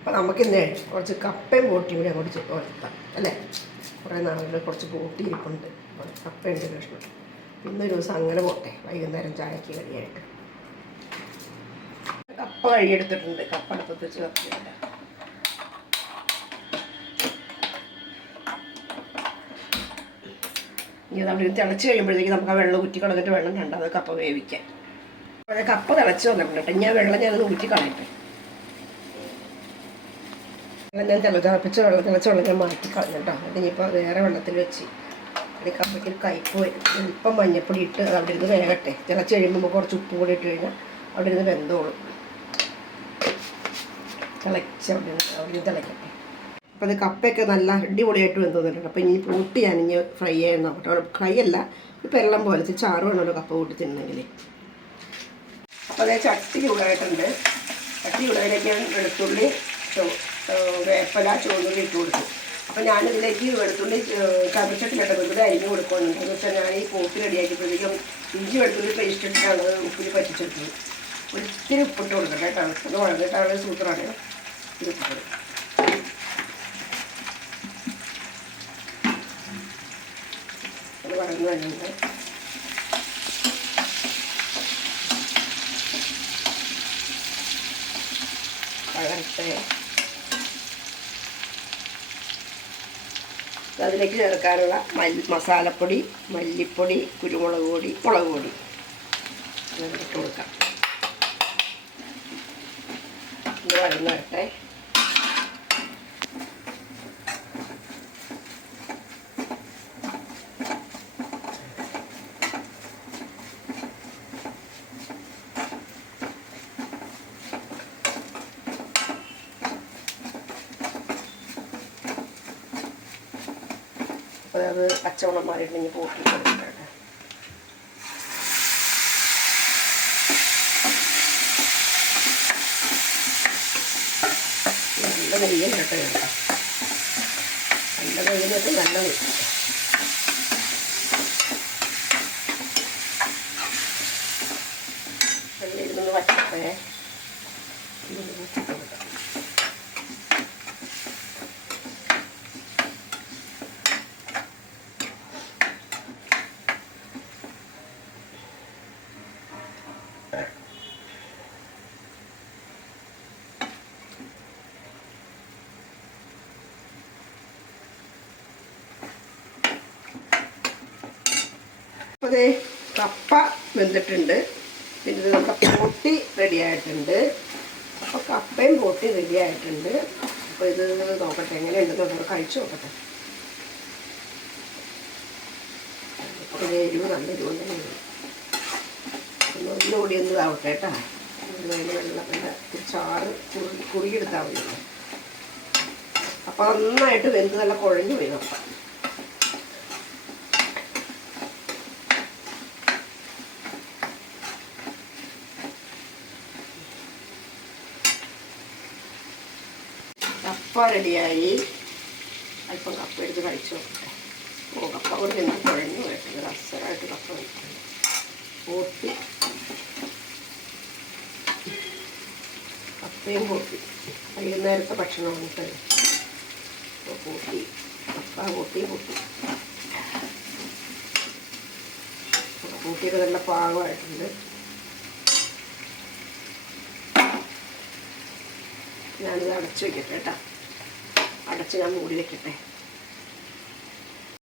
അപ്പം നമുക്കിന്ന് കുറച്ച് കപ്പയും ബോട്ടിയും കൂടി അങ്ങോട്ട് വളർത്താം അല്ലേ? കുറേ നാളുകൾ കുറച്ച് ബോട്ടി ഇരിപ്പുണ്ട്. കപ്പയുണ്ട് കഷ്ണം. ഇന്നൊരു ദിവസം അങ്ങനെ പോട്ടെ. വൈകുന്നേരം ചായക്ക് കടിയായിട്ട്. കപ്പ കഴുകിയെടുത്തിട്ടുണ്ട്. കപ്പ അടുപ്പത്ത് വെച്ച് ഇനി നമ്മൾ ഇത് തിളച്ച് കഴിയുമ്പോഴത്തേക്ക് നമുക്ക് ആ വെള്ളം ഊറ്റി കളഞ്ഞിട്ട് വെള്ളം കണ്ടത് കപ്പ വേവിക്കാം കപ്പ തിളച്ച് വന്നിട്ടുണ്ട് കേട്ടോ. ആ വെള്ളം ഞാനത് ഊറ്റി കളയട്ടെ. ഞാൻ തിള തിളപ്പിച്ച വെള്ളം തിളച്ച വെള്ളം ഞാൻ മാറ്റി കളഞ്ഞിട്ടോ അത് ഇനിയിപ്പോൾ വേറെ വെള്ളത്തിൽ വെച്ച് ഒരു കയ്പ്പ് വരും. ഇപ്പം മഞ്ഞപ്പൊടി ഇട്ട് അവിടെ ഇരുന്ന് വേകട്ടെ. തിളച്ച് കഴിയുമ്പോൾ കുറച്ച് ഉപ്പ് കൂടി ഇട്ട് കഴിഞ്ഞാൽ അവിടെ ഇരുന്ന് വെന്തോളും. തിളച്ച് അവിടെ ഇരുന്ന് അവിടെ ഇരുന്ന് തിളക്കട്ടെ. അപ്പോൾ അത് കപ്പയൊക്കെ നല്ല അടിപൊളിയായിട്ട് വെന്തോന്നുണ്ട് അപ്പോൾ ഇനി പൂട്ടി ഞാൻ ഇനി ഫ്രൈ ചെയ്യാൻ നോക്കട്ടെ ഫ്രൈ അല്ല ഒരു പെരളം പോലെ ചാറ് വേണമല്ലോ കപ്പ കൂട്ടി തിന്നണമെങ്കിൽ അപ്പോൾ അതേ ചട്ടി ചൂടായിട്ടുണ്ട്. ചട്ടി ചൂടായിട്ട് ഞാൻ വെളുത്തുള്ളി വേപ്പല ചുവന്നുള്ളി ഇട്ട് കൊടുക്കും അപ്പോൾ ഞാനിതിലേക്ക് വെളുത്തുള്ളി കറിച്ചട്ടിലിട്ട് വെറുതെ അരിഞ്ഞ് കൊടുക്കുന്നുണ്ട് എന്ന് വെച്ചാൽ ഞാൻ ഈ പോട്ട് റെഡിയാക്കിയപ്പോഴത്തേക്കും ഇഞ്ചി വെളുത്തുള്ളി പേസ്റ്റ് ഇട്ടിട്ടാണ് ഉപ്പിൽ പറ്റിച്ചെടുത്തത്. ഒരിത്തിരി ഉപ്പിട്ട് കൊടുക്കട്ടെ കേട്ടോ. അത് വളർന്നിട്ടാണ് സൂത്രമാണ് ഇത് ഉപ്പിട്ട് അത് വളർന്നു വരുന്നുണ്ട് വളരട്ടെ അതിലേക്ക് ചേർക്കാനുള്ള മല്ലി മസാലപ്പൊടി മല്ലിപ്പൊടി കുരുമുളക് പൊടി മുളക് പൊടി. ഇട്ട് കൊടുക്കാം? ഇത് വരട്ടെ. അപ്പോൾ അത് പച്ചവെള്ളം മാറിയിട്ടുണ്ടെങ്കിൽ പോട്ടി നല്ല നെയ്യും കേട്ടോ നല്ല നെയ്യിനൊക്കെ നല്ല നെയ്യ്. നല്ല ഇരുന്ന് വച്ചേ ഇരുന്ന് കൊടുക്കാം അപ്പോൾ കപ്പ വെന്തിട്ടുണ്ട്. പിന്നെ നമുക്ക് പൊട്ടി റെഡി ആയിട്ടുണ്ട്. അപ്പോൾ കപ്പയും പൊട്ടി റെഡി ആയിട്ടുണ്ട്. അപ്പോൾ ഇത് നോക്കട്ടെ എങ്ങനെയുണ്ടെന്ന് നമ്മൾ കഴിച്ചു നോക്കട്ടെ. എരിവ് നല്ല എരിവ് തന്നെയാണ് ഒന്ന് ഒന്നുകൂടി ഒന്ന് ഇതാവട്ടെ കേട്ടോ. അതിന് ചാറ് കുറുകി കുറുകിയെടുത്താൽ മതി അപ്പോൾ നന്നായിട്ട് വെന്ത് നല്ല കുഴഞ്ഞു പോയി കപ്പ. കപ്പ റെഡിയായി. അല്പം കപ്പ എടുത്ത് കഴിച്ചു ഓ കപ്പ കൂടി നിന്ന് കുഴഞ്ഞു പോയിട്ടുണ്ട് അസറായിട്ട് കപ്പ കഴിക്കുന്നു കപ്പയും കൂട്ടി വൈകുന്നേരത്തെ ഭക്ഷണമാണ് അപ്പോൾ കൂട്ടി കപ്പ പോട്ടി കൂട്ടി കൂട്ടിയൊക്കെ നല്ല പാകമായിട്ടുണ്ട്. ഞാനിത് അടച്ചു വെക്കട്ടെ കേട്ടോ. അടച്ച് ഞാൻ മൂടി